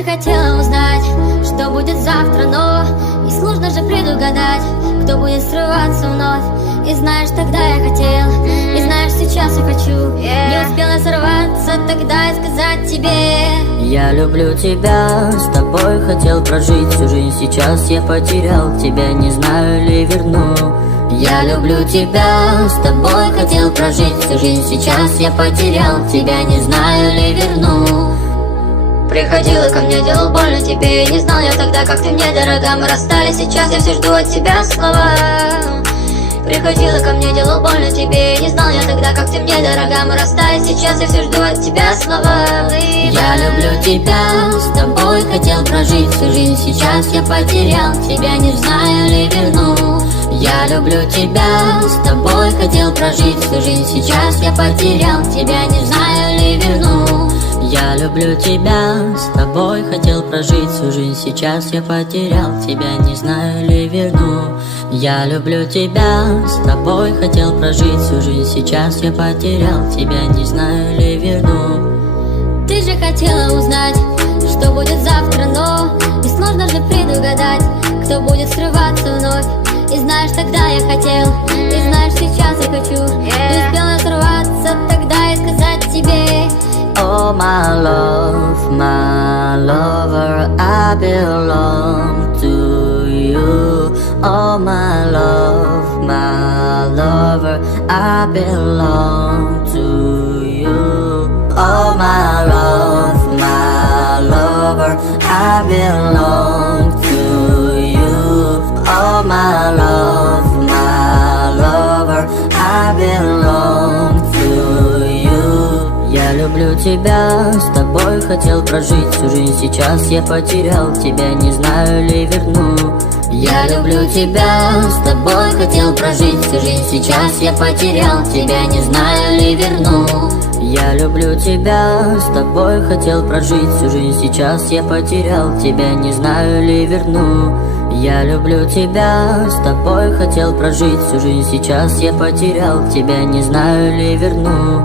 же хотела узнать, что будет завтра, но и сложно же предугадать, кто будет срываться вновь. И знаешь, тогда я хотел, и знаешь, сейчас я хочу. Не успела сорваться тогда и сказать тебе: я люблю тебя, с тобой хотел прожить всю жизнь. Сейчас я потерял тебя, не знаю ли верну. Я люблю тебя, с тобой хотел прожить всю жизнь. Сейчас я потерял тебя, не знаю ли верну. Приходила ко мне, делал больно тебе, не знал я тогда, как ты мне дорога. Мы расстались, сейчас я все жду от тебя слова. Приходила ко мне, делал больно тебе, не знал я тогда, как ты мне дорога. Мы расстались, сейчас я все жду от тебя слова. Я люблю тебя, с тобой хотел прожить всю жизнь. Сейчас я потерял тебя, не знаю ли верну. Я люблю тебя, с тобой хотел прожить всю жизнь. Сейчас я потерял тебя, не знаю ли верну. Я люблю тебя, с тобой хотел прожить всю жизнь. Сейчас я потерял тебя, не знаю ли верну. Я люблю тебя, с тобой хотел прожить всю жизнь. Сейчас я потерял тебя, не знаю ли верну. Ты же хотела узнать, что будет завтра, но и сложно же предугадать, кто будет срываться вновь. И знаешь, тогда я хотел, и знаешь, сейчас я хочу. Не успела сорваться тогда и сказать тебе: oh my love, my lover, I belong to you. Oh my love, my lover, I belong to you. Oh my love, my lover, I belong to you. Oh my love, my lover, I belong to you. Я люблю тебя, с тобой хотел прожить всю жизнь. Сейчас я потерял тебя, не знаю ли верну. Я люблю тебя, с тобой хотел прожить всю жизнь. Сейчас я потерял тебя, не знаю ли верну. Я люблю тебя, с тобой хотел прожить всю жизнь. Сейчас я потерял тебя, не знаю ли верну. Я люблю тебя, с тобой хотел прожить всю жизнь. Сейчас я потерял тебя, не знаю ли верну.